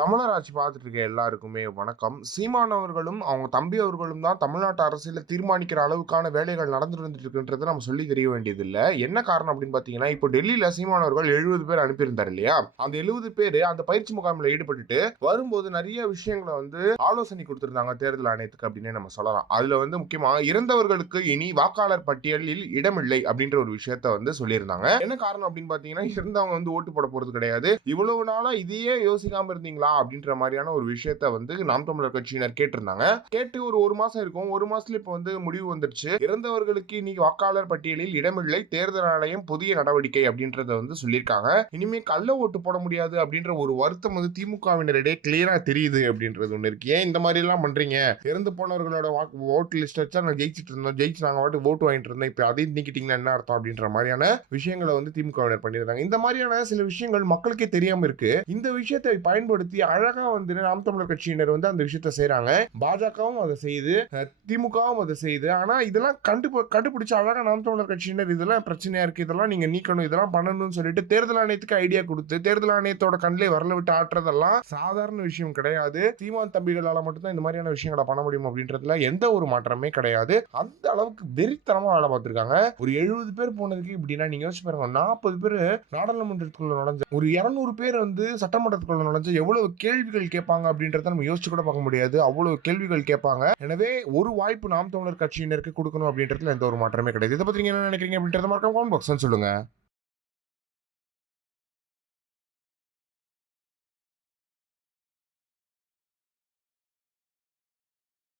தமிழர் ஆட்சி பார்த்துட்டு இருக்க எல்லாருக்குமே வணக்கம். சீமான் அவர்களும் அவங்க தம்பி அவர்களும் தான் தமிழ்நாட்டு அரசியல தீர்மானிக்கிற அளவுக்கான வேலைகள் நடந்துட்டு வந்துட்டு இருக்குன்றதை நம்ம சொல்லி தெரிய வேண்டியதில்லை. என்ன காரணம் அப்படின்னு பாத்தீங்கன்னா இப்போ டெல்லியில சீமான் அவர்கள் எழுபது பேர் அனுப்பியிருந்தார் இல்லையா? அந்த எழுபது பேர் அந்த பயிற்சி முகாமில் ஈடுபட்டுட்டு வரும்போது நிறைய விஷயங்களை வந்து ஆலோசனை கொடுத்திருந்தாங்க தேர்தல் ஆணையத்துக்கு அப்படின்னு நம்ம சொல்லலாம். அதுல வந்து முக்கியமாக இறந்தவர்களுக்கு இனி வாக்காளர் பட்டியலில் இடமில்லை அப்படின்ற ஒரு விஷயத்த வந்து சொல்லியிருந்தாங்க. என்ன காரணம் அப்படின்னு பாத்தீங்கன்னா இருந்தவங்க வந்து ஓட்டு போட போறது கிடையாது. இவ்வளவு நாளா இதையே யோசிக்காம இருந்தீங்களா? அப்படின்ற மாதிரியான ஒரு விஷயத்த வந்து நாம் தமிழர் கட்சியினர் கேட்டிருந்தாங்க. கேட்டு ஒரு ஒரு மாசம் இருக்கும். ஒரு மாசத்துல இப்ப வந்து முடிவு வந்துருச்சு. இறந்தவர்களுக்கு இன்னைக்கு வாக்காளர் பட்டியலில் இடமில்லை. தேர்தல் ஆணையம் புதிய நடவடிக்கை அப்படின்றத வந்து சொல்லியிருக்காங்க. இனிமே கள்ள ஓட்டு போட முடியாது அப்படின்ற ஒரு வருத்தம் வந்து திமுகவினரிடையே கிளியரா தெரியுது அப்படின்றது ஒண்ணு இருக்கு. ஏன் இந்த மாதிரி எல்லாம் பண்றீங்க? இறந்து போனவர்களோட வாக்கு ஓட்டு லிஸ்ட் வச்சா நான் ஜெயிச்சிட்டு இருந்தோம். ஜெயிச்சு நாங்க வாட்டு ஓட்டு வாங்கிட்டு இருந்தோம். இப்ப அதையும் நீக்கிட்டீங்கன்னா என்ன அர்த்தம் அப்படின்ற மாதிரியான விஷயங்களை வந்து திமுகவினர் பண்ணியிருந்தாங்க. இந்த மாதிரியான சில விஷயங்கள் மக்களுக்கே தெரியாம இருக்கு. இந்த விஷயத்தை பயன்படுத்தி அழகா வந்து நாம் தமிழர் கட்சியினர் வந்து அந்த விஷயத்த செய்கிறாங்க பாஜகவும் அதை செய்யுது திமுகவும் அதை செய்யுது ஆனா இதெல்லாம் கண்டு கண்டுபிடிச்ச அழகா நாம் தமிழர் கட்சியினர் இதெல்லாம் பிரச்சனையா இருக்கு இதெல்லாம் நீங்க நீக்கணும் இதெல்லாம் பண்ணணும்னு சொல்லிட்டு தேர்தல் ஆணையத்துக்கு ஐடியா கொடுத்து தேர்தல் ஆணையத்தோட கண்ணிலே வரல விட்டு ஆட்டுறதெல்லாம் சாதாரண விஷயம் கிடையாது. சீமான் தம்பிகளால் மட்டும்தான் இந்த மாதிரியான விஷயங்களை பண்ண முடியும் அப்படின்றதுல எந்த ஒரு மாற்றமே கிடையாது. அந்த அளவுக்கு வெறித்தனமா வேலை பார்த்திருக்காங்க. ஒரு எழுபது பேர் போனதுக்கு இப்படின்னா நீங்க யோசிச்சு பாருங்க நாற்பது பேர் நாடாளுமன்றத்துக்குள்ள நுழைஞ்ச ஒரு இருநூறு பேர் வந்து சட்டமன்றத்துக்குள்ள நுழைஞ்ச எவ்வளோ எவ்வளவு கேள்விகள் கேட்பாங்க அப்படின்றத நம்ம யோசிச்சு கூட பார்க்க முடியாது. அவ்வளவு கேள்விகள் கேட்பாங்க. எனவே ஒரு வாய்ப்பு நாம் தமிழர் கட்சியினருக்கு கொடுக்கணும் அப்படின்றதுல எந்த ஒரு மாற்றமே கிடையாது. இதை பத்தி நீங்க என்ன நினைக்கிறீங்க அப்படின்றத மறக்காம கமெண்ட் பாக்ஸ் சொல்லுங்க.